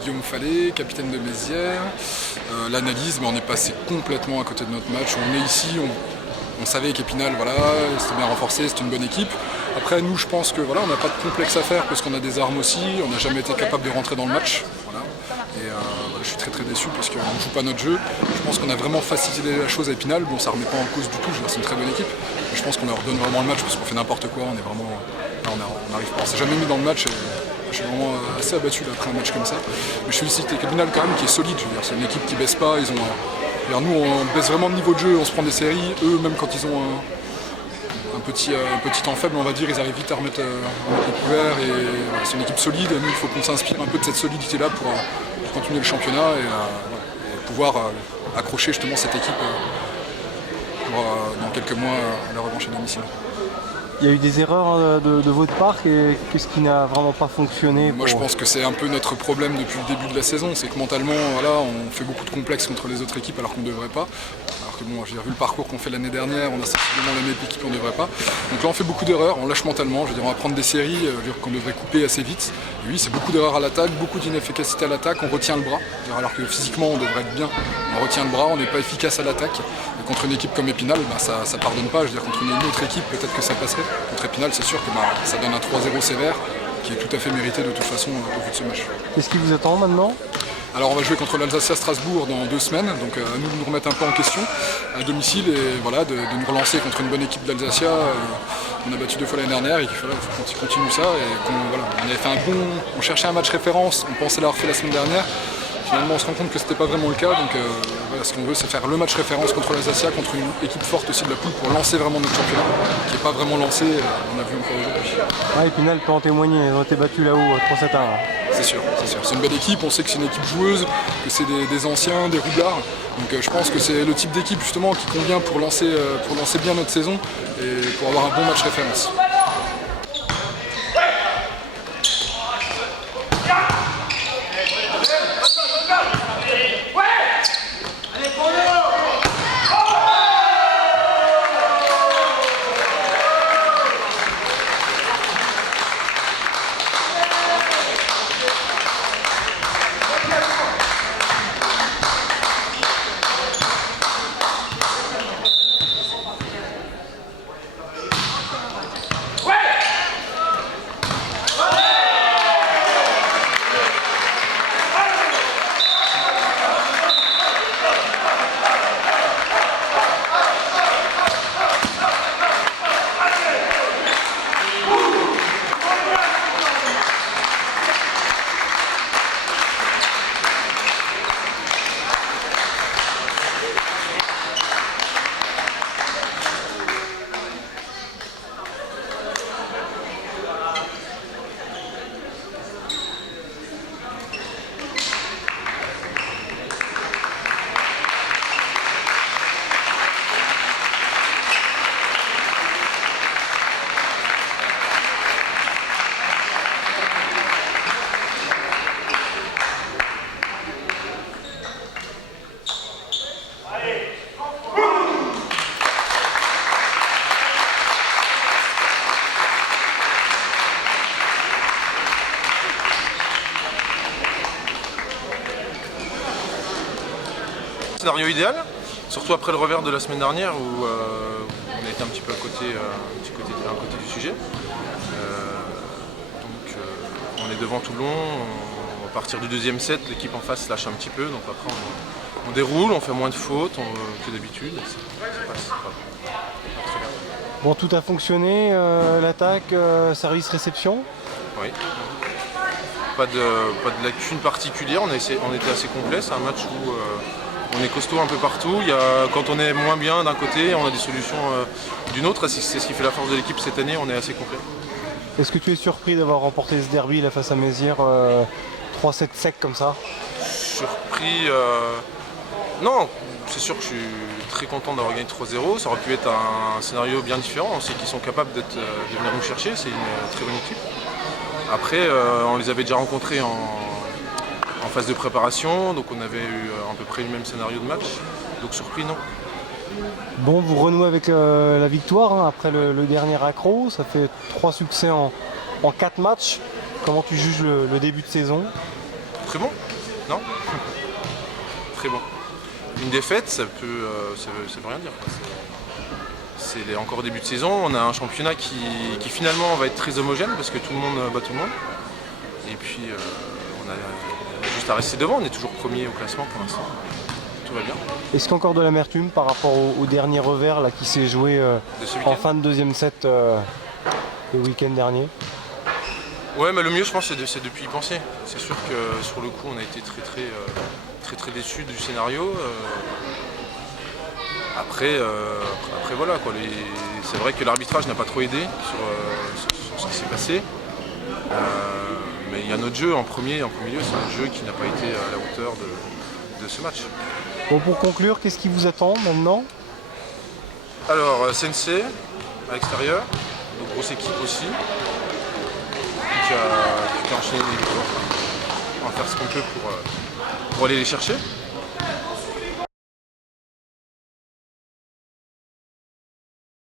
Guillaume Fallet, capitaine de Mézières. L'analyse, on est passé complètement à côté de notre match. On est ici, on savait qu'Épinal, voilà, c'était bien renforcé, c'est une bonne équipe. Après, nous, je pense que voilà, on n'a pas de complexe à faire parce qu'on a des armes aussi. On n'a jamais été capable de rentrer dans le match. Voilà. Et je suis très très déçu parce qu'on ne joue pas notre jeu. Je pense qu'on a vraiment facilité la chose à Épinal. Bon, ça ne remet pas en cause du tout. C'est une très bonne équipe. Mais je pense qu'on leur donne vraiment le match parce qu'on fait n'importe quoi. On est vraiment, là, on arrive pas. On s'est jamais mis dans le match. Je suis vraiment assez abattu là, après un match comme ça. Mais je félicite Épinal quand même qui est solide. C'est une équipe qui baisse pas. Nous, on baisse vraiment le niveau de jeu. On se prend des séries. Eux, même quand ils ont un petit temps faible, on va dire, ils arrivent vite à remettre les couverts. Et c'est une équipe solide. Et nous, il faut qu'on s'inspire un peu de cette solidité-là pour continuer le championnat et pouvoir accrocher justement cette équipe pour dans quelques mois la revanche à domicile. Il y a eu des erreurs de votre part, qu'est-ce qui n'a vraiment pas fonctionné Moi je pense que c'est un peu notre problème depuis le début de la saison, c'est que mentalement voilà, on fait beaucoup de complexes contre les autres équipes alors qu'on ne devrait pas. Alors que bon, j'ai vu le parcours qu'on fait l'année dernière, on a sensiblement la même équipe qu'on ne devrait pas. Donc là on fait beaucoup d'erreurs, on lâche mentalement, on va prendre des séries qu'on devrait couper assez vite. Et oui, c'est beaucoup d'erreurs à l'attaque, beaucoup d'inefficacité à l'attaque, on retient le bras. Alors que physiquement on devrait être bien, on retient le bras, on n'est pas efficace à l'attaque. Et contre une équipe comme Épinal, ça ne pardonne pas. Contre une autre équipe peut-être que ça passerait. Contre Épinal, c'est sûr que ça donne un 3-0 sévère qui est tout à fait mérité de toute façon au vu de ce match. Qu'est-ce qui vous attend maintenant ? Alors on va jouer contre l'Alsacia Strasbourg dans 2 semaines, donc à nous de nous remettre un peu en question à domicile et voilà, de nous relancer contre une bonne équipe d'Alsacia. On a battu 2 fois l'année dernière et qu'il faut qu'on continue ça. Et on avait fait on cherchait un match référence, on pensait l'avoir fait la semaine dernière. Finalement on se rend compte que c'était pas vraiment le cas, donc ce qu'on veut c'est faire le match référence contre l'Alsacia, contre une équipe forte aussi de la poule pour lancer vraiment notre championnat, qui n'est pas vraiment lancé, on a vu encore aujourd'hui. Épinal peut en témoigner, ils ont été battus là-haut 3-7-1. C'est sûr. C'est une belle équipe, on sait que c'est une équipe joueuse, que c'est des anciens, des roublards. Donc je pense que c'est le type d'équipe justement qui convient pour lancer bien notre saison et pour avoir un bon match référence. Scénario idéal, surtout après le revers de la semaine dernière où on a été un petit peu à côté du sujet. On est devant Toulon, à partir du 2e set, l'équipe en face lâche un petit peu, donc après on déroule, on fait moins de fautes que d'habitude, ça passe pas très bien. Bon, tout a fonctionné, l'attaque, service-réception. Oui. Pas de lacune particulière, on était assez complet, c'est un match où on est costaud un peu partout. Quand on est moins bien d'un côté, on a des solutions d'une autre. C'est ce qui fait la force de l'équipe cette année, on est assez complet. Est-ce que tu es surpris d'avoir remporté ce derby là, face à Mézières 3-7 sec comme ça ? Surpris non, c'est sûr que je suis très content d'avoir gagné 3-0. Ça aurait pu être un scénario bien différent. On sait qu'ils sont capables de venir nous chercher, c'est une très bonne équipe. Après, on les avait déjà rencontrés en phase de préparation, donc on avait eu à peu près le même scénario de match, donc surpris non. Bon, vous renouez avec la victoire après le dernier accro, ça fait 3 succès en 4 matchs. Comment tu juges le début de saison ? Très bon, non? Très bon. Une défaite, ça veut rien dire, quoi. C'est encore début de saison, on a un championnat qui finalement va être très homogène parce que tout le monde bat tout le monde. Et puis on a juste à rester devant, on est toujours premier au classement pour l'instant. Tout va bien. Est-ce qu'il y a encore de l'amertume par rapport au dernier revers là, qui s'est joué en fin de deuxième set le week-end dernier? Ouais, mais le mieux je pense c'est de plus y penser. C'est sûr que sur le coup on a été très déçus du scénario. Après voilà quoi. C'est vrai que l'arbitrage n'a pas trop aidé sur ce qui s'est passé. Mais il y a notre jeu en premier lieu, c'est notre jeu qui n'a pas été à la hauteur de ce match. Bon, pour conclure, qu'est-ce qui vous attend maintenant? Alors Sensei à l'extérieur, donc grosse équipe aussi. Qui a enchaîné les victoires. On va faire ce qu'on peut pour aller les chercher.